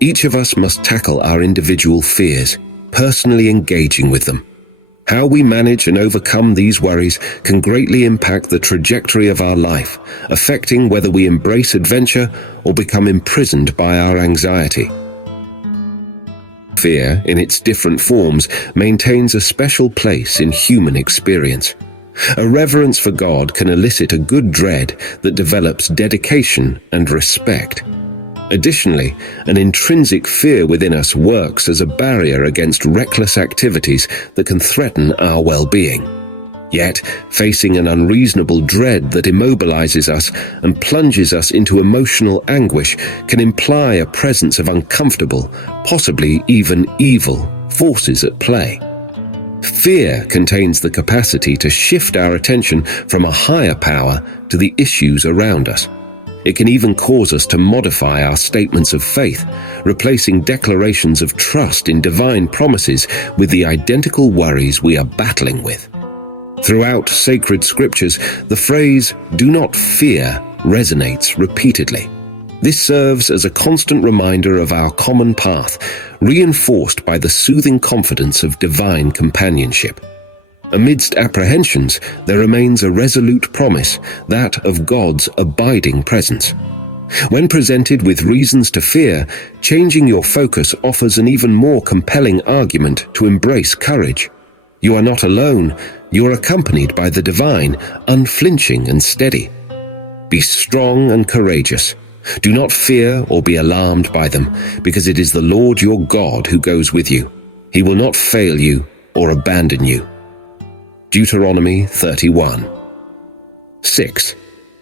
Each of us must tackle our individual fears, personally engaging with them. How we manage and overcome these worries can greatly impact the trajectory of our life, affecting whether we embrace adventure or become imprisoned by our anxiety. Fear, in its different forms, maintains a special place in human experience. A reverence for God can elicit a good dread that develops dedication and respect. Additionally, an intrinsic fear within us works as a barrier against reckless activities that can threaten our well-being. Yet, facing an unreasonable dread that immobilizes us and plunges us into emotional anguish can imply a presence of uncomfortable, possibly even evil, forces at play. Fear contains the capacity to shift our attention from a higher power to the issues around us. It can even cause us to modify our statements of faith, replacing declarations of trust in divine promises with the identical worries we are battling with. Throughout sacred scriptures, the phrase, "do not fear," resonates repeatedly. This serves as a constant reminder of our common path, reinforced by the soothing confidence of divine companionship. Amidst apprehensions, there remains a resolute promise, that of God's abiding presence. When presented with reasons to fear, changing your focus offers an even more compelling argument to embrace courage. You are not alone, you are accompanied by the divine, unflinching and steady. Be strong and courageous. Do not fear or be alarmed by them, because it is the Lord your God who goes with you. He will not fail you or abandon you. Deuteronomy 31. 6.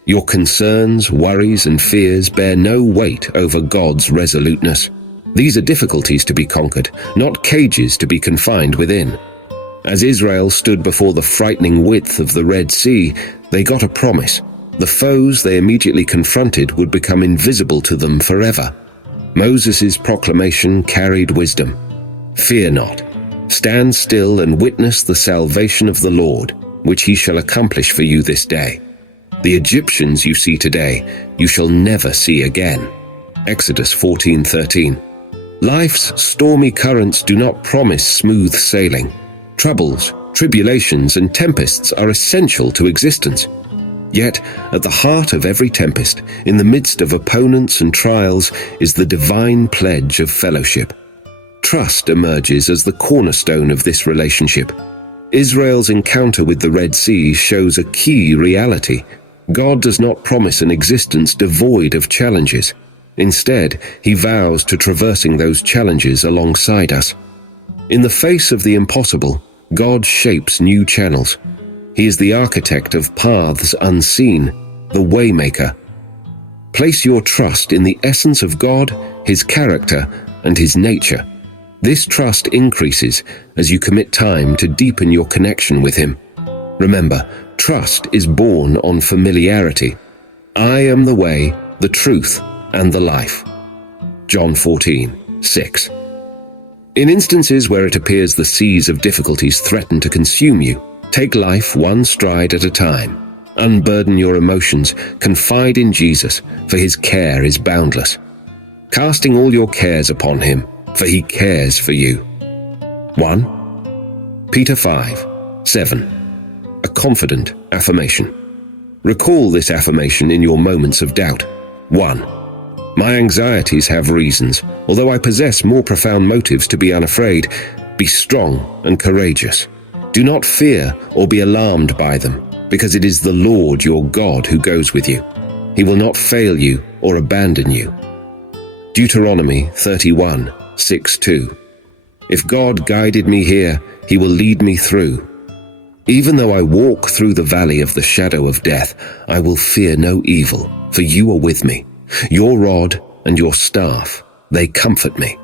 Your concerns, worries, and fears bear no weight over God's resoluteness. These are difficulties to be conquered, not cages to be confined within. As Israel stood before the frightening width of the Red Sea, they got a promise. The foes they immediately confronted would become invisible to them forever. Moses' proclamation carried wisdom. Fear not. Stand still and witness the salvation of the Lord, which he shall accomplish for you this day. The Egyptians you see today, you shall never see again. Exodus 14:13. Life's stormy currents do not promise smooth sailing. Troubles, tribulations, and tempests are essential to existence. Yet, at the heart of every tempest, in the midst of opponents and trials, is the divine pledge of fellowship. Trust emerges as the cornerstone of this relationship. Israel's encounter with the Red Sea shows a key reality. God does not promise an existence devoid of challenges. Instead, he vows to traversing those challenges alongside us. In the face of the impossible, God shapes new channels. He is the architect of paths unseen, the waymaker. Place your trust in the essence of God, his character, and his nature. This trust increases as you commit time to deepen your connection with him. Remember, trust is born on familiarity. I am the way, the truth, and the life. John 14:6. In instances where it appears the seas of difficulties threaten to consume you, take life one stride at a time. Unburden your emotions, confide in Jesus, for his care is boundless. Casting all your cares upon him, for he cares for you. 1. Peter 5:7. A confident affirmation. Recall this affirmation in your moments of doubt. 1. My anxieties have reasons, although I possess more profound motives to be unafraid. Be strong and courageous. Do not fear or be alarmed by them, because it is the Lord your God who goes with you. He will not fail you or abandon you. Deuteronomy 31:6-2. If God guided me here, he will lead me through. Even though I walk through the valley of the shadow of death, I will fear no evil, for you are with me. Your rod and your staff, they comfort me.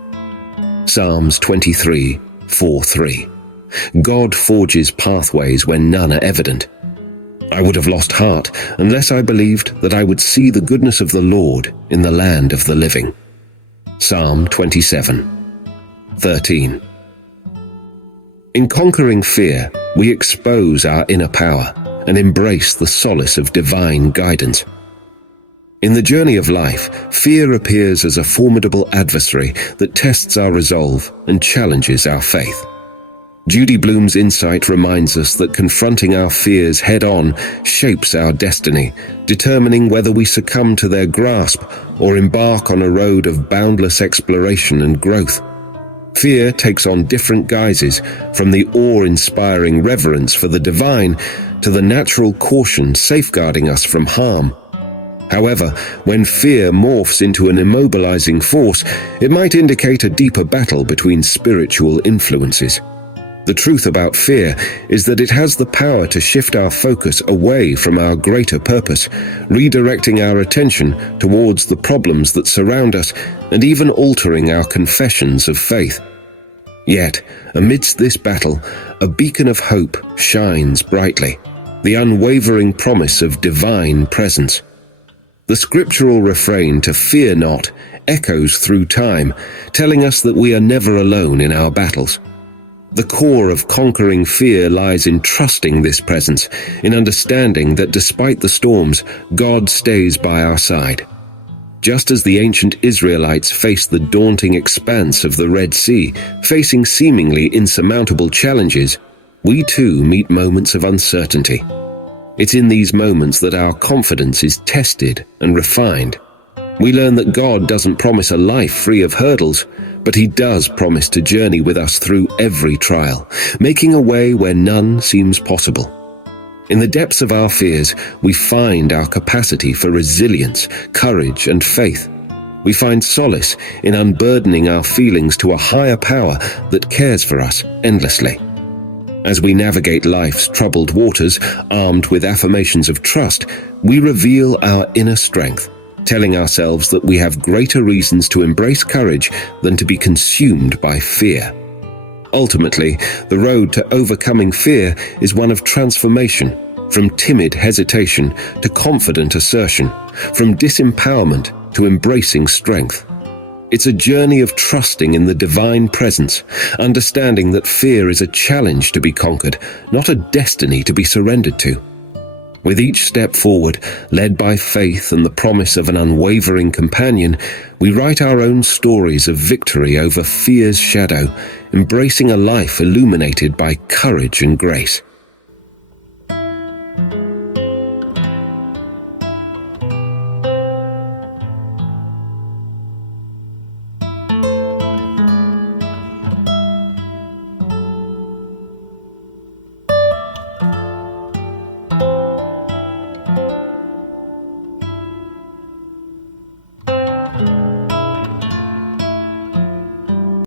Psalms 23:4-3. God forges pathways when none are evident. I would have lost heart unless I believed that I would see the goodness of the Lord in the land of the living. Psalm 27:13. In conquering fear, we expose our inner power and embrace the solace of divine guidance. In the journey of life, fear appears as a formidable adversary that tests our resolve and challenges our faith. Judy Blume's insight reminds us that confronting our fears head-on shapes our destiny, determining whether we succumb to their grasp or embark on a road of boundless exploration and growth. Fear takes on different guises, from the awe-inspiring reverence for the divine to the natural caution safeguarding us from harm. However, when fear morphs into an immobilizing force, it might indicate a deeper battle between spiritual influences. The truth about fear is that it has the power to shift our focus away from our greater purpose, redirecting our attention towards the problems that surround us and even altering our confessions of faith. Yet, amidst this battle, a beacon of hope shines brightly, the unwavering promise of divine presence. The scriptural refrain to fear not echoes through time, telling us that we are never alone in our battles. The core of conquering fear lies in trusting this presence, in understanding that despite the storms, God stays by our side. Just as the ancient Israelites faced the daunting expanse of the Red Sea, facing seemingly insurmountable challenges, we too meet moments of uncertainty. It's in these moments that our confidence is tested and refined. We learn that God doesn't promise a life free of hurdles, but He does promise to journey with us through every trial, making a way where none seems possible. In the depths of our fears, we find our capacity for resilience, courage, and faith. We find solace in unburdening our feelings to a higher power that cares for us endlessly. As we navigate life's troubled waters, armed with affirmations of trust, we reveal our inner strength, telling ourselves that we have greater reasons to embrace courage than to be consumed by fear. Ultimately, the road to overcoming fear is one of transformation, from timid hesitation to confident assertion, from disempowerment to embracing strength. It's a journey of trusting in the divine presence, understanding that fear is a challenge to be conquered, not a destiny to be surrendered to. With each step forward, led by faith and the promise of an unwavering companion, we write our own stories of victory over fear's shadow, embracing a life illuminated by courage and grace.